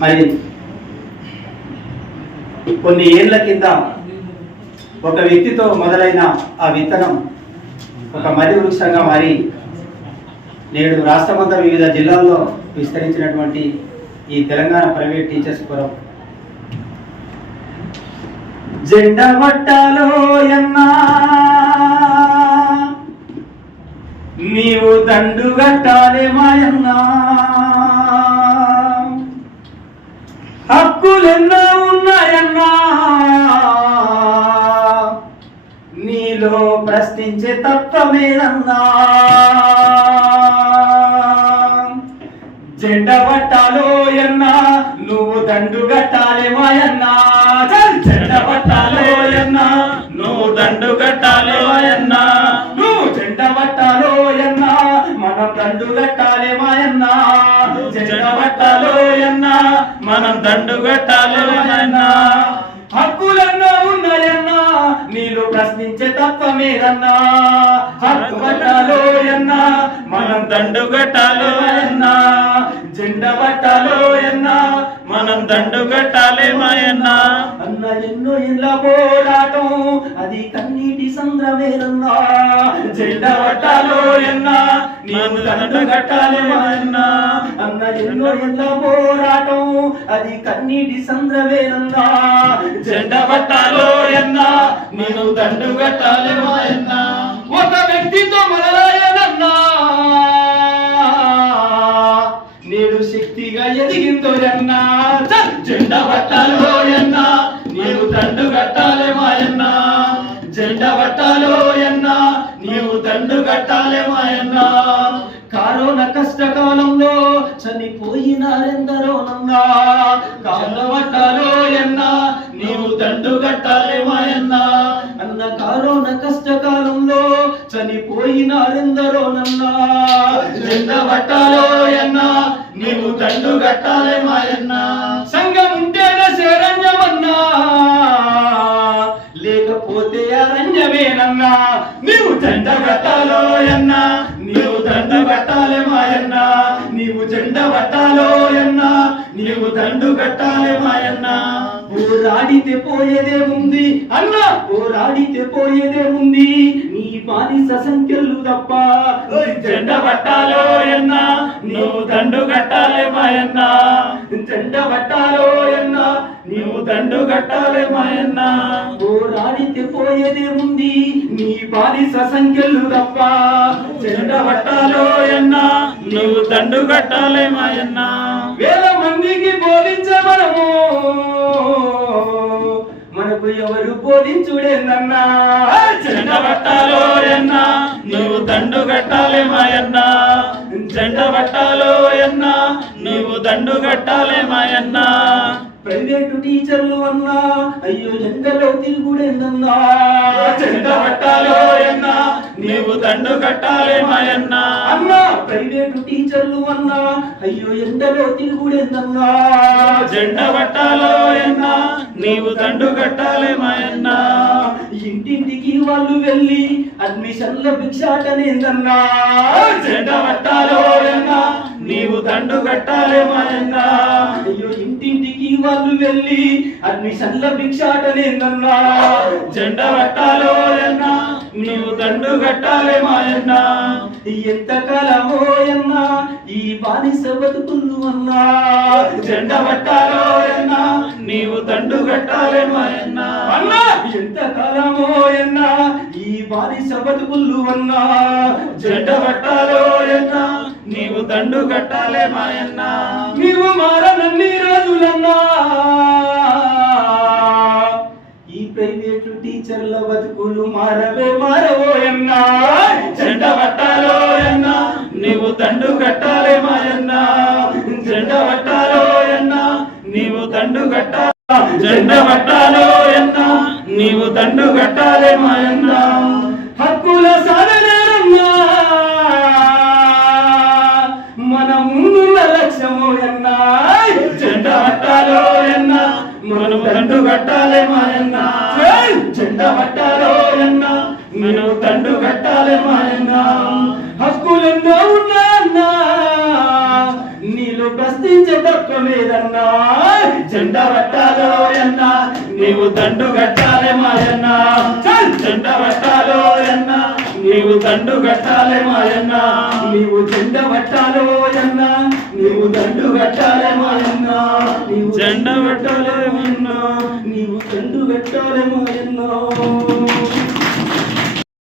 మరి కొన్ని ఏళ్ల కింద ఒక వ్యక్తితో మొదలైన ఆ విత్తనం ఒక మర్రి వృక్షంగా మారి నేడు రాష్ట్రమంతా వివిధ జిల్లాల్లో విస్తరించినటువంటి ఈ తెలంగాణ ప్రైవేట్ టీచర్స్ ఫోరం జెండా పట్టాలో ఎన్నా నీవు దండు కట్టాలే మాయన్నా హక్కులెన్నో ఉన్నాయన్నా నీలో ప్రశ్నించే తత్వమేదన్నా జెండ పట్టాలో ఎన్నా నువ్వు దండు కట్టాలే మాయన్నా జెండ పట్టాలో ఎన్నా నువ్వు దండు కట్టాలే మాయన్నా నువ్వు జెండ పట్టాలో ఎన్నా మనం దండు కట్టాలే మాయన్నా జెండ పట్టాలో ఎన్నా మనం దండు కట్టాలే మాయన్నా హక్కులెన్నో ఉన్నాయన్నా నీళ్ళు ప్రశ్నించే తత్వమేదన్నా హక్కు పట్టాలో ఎన్నా మనం దండు కట్టాలో అన్నా జెండ పట్టాలో ఎన్నా మనం దండు కట్టాలే మాయన్నా అన్న ఎన్నో ఇళ్ళ పోరాటం అది కన్నీటి సంద్రమేదన్నా జెండ పట్టాలో ఎన్నా నేను దండు కట్టాలే మాయన్నా అన్న ఎన్నో ఇళ్ళ పోరాటం అది కన్నీటి సంద్రమేదన్నా జెండ పట్టాలో ఎన్నా నేను దండు కట్టాలే మాయన్నా ఒక వ్యక్తితో మొదలయ్యదన్నా నేడు శక్తిగా ఎదిగిందో ఎన్నా జెండ పట్టాలో ఎన్నా నీవు దండు కట్టాలే మాయన్నా జెండ పట్టాలో ఎన్నా నీవు దండు కట్టాలే మాయన్నా కరోనా కష్టకాలంలో చనిపోయినారెందరోనన్నా కాళ్ళ పట్టాలో ఎన్నా నీవు దండు కట్టాలే మాయన్నా అన్న కరోనా కష్టకాలంలో చనిపోయినారెందరోనన్నా జెండ పట్టాలో ఎన్నా నీవు దండు కట్టాలే మాయన్నా సంఘం ఉంటేనే శరణ్యమన్నా లేకపోతే అరణ్యమేనన్నా నీవు జెండ కట్టాలో ఎన్నా నీవు దండు కట్టాలే మాయన్నా నీవు జెండ పట్టాలో ఎన్నా నీవు దండు కట్టాలే మాయన్నా పోరాడితే పోయేదే ఉంది అన్నా పోరాడితే పోయేదే ఉంది నీ బానిస సంఖ్యలు తప్ప జెండ పట్టాలో ఎన్నా నువ్వు దండు కట్టాలే మాయన్నా జెండ పట్టాలో ఎన్నా నీవు దండు కట్టాలే మాయన్నా పోరాడితే పోయేదే ఉంది నీ బానిస సంఖ్యలు తప్ప జెండ పట్టాలో ఎన్నా నీవు దండు కట్టాలే మాయన్నా వేల మందికి బోధించే మనకు ఎవరు బోధించుడేందన్నా జెండ పట్టాలో ఎన్నా నీవు దండు కట్టాలే మాయన్నా జెండ పట్టాలో ఎన్నా నీవు దండు కట్టాలే మాయన్నా ప్రైవేటు టీచర్లు అన్నా అయ్యో ఎండలో తిరుగుడేందన్నా జెండ పట్టాలో ఎన్నా నీవు దండు కట్టాలే మాయన్నా అన్నా ప్రైవేటు టీచర్లు అన్నా అయ్యో ఎండలో తిరుగుడేందన్నా జెండ పట్టాలో ఎన్నా నీవు దండు కట్టాలే మాయన్నా ఇంటింటికి వాళ్ళు వెళ్ళి అడ్మిషన్ల భిక్షాటనేందన్నా జెండ పట్టాలో ఎన్నా నీవు దండు కట్టాలే మాయన్నా అయ్యో ఇంటింటికి వాళ్ళు వెళ్ళి అడ్మిషన్ల భిక్షాటనేందన్నా జెండ పట్టాలో ఎన్నా నీవు దండు కట్టాలే మాయన్నా ఎంతకాలమో ఎన్నా ఈ బానిస బతుకులు అన్నా జెండ పట్టాలో ఎన్నా నీవు దండు కట్టాలే మాయన్నా అన్నా ఎంతకాలమో ఎన్నా ఈ బానిస బతుకులు అన్నా జెండ పట్టాలో ఎన్నా నీవు దండు కట్టాలే మాయన్నా నీవు మారనన్ని రోజులన్నా ఈ ప్రైవేటు టీచర్ల బతుకులు మారవే మారవోయన్నా జెండ పట్టాలో ఎన్నా నీవు దండు కట్టాలే మాయన్నా జెండ పట్టాలో ఎన్నా నీవు దండు కట్టాలి జెండ పట్టాలో ఎన్నా నీవు దండు కట్టాలే మాయన్నా హక్కుల సాధనేరన్నా మన ముందున్న లక్ష్యము ఎన్నా జెండ పట్టాలో ఎన్నా మనం దండు కట్టాలే మాయన్నా జెండ పట్టాలో ఎన్నా మనం దండు కట్టాలే మాయన్నా హక్కులెన్నో ఉన్నా నిన్ను ప్రశ్నించే తత్వమేదన్నా జెండా పట్టాలో అన్నా నీవు దండు కట్టాలే మాయన్న జెండా పట్టాలో అన్నా నీవు దండు కట్టాలే మాయన్న నీవు జెండా పట్టాలో అన్నా నీవు దండు కట్టాలే మాయన్న నీవు జెండా పట్టాలే మాయన్న నీవు దండు కట్టాలే మాయన్న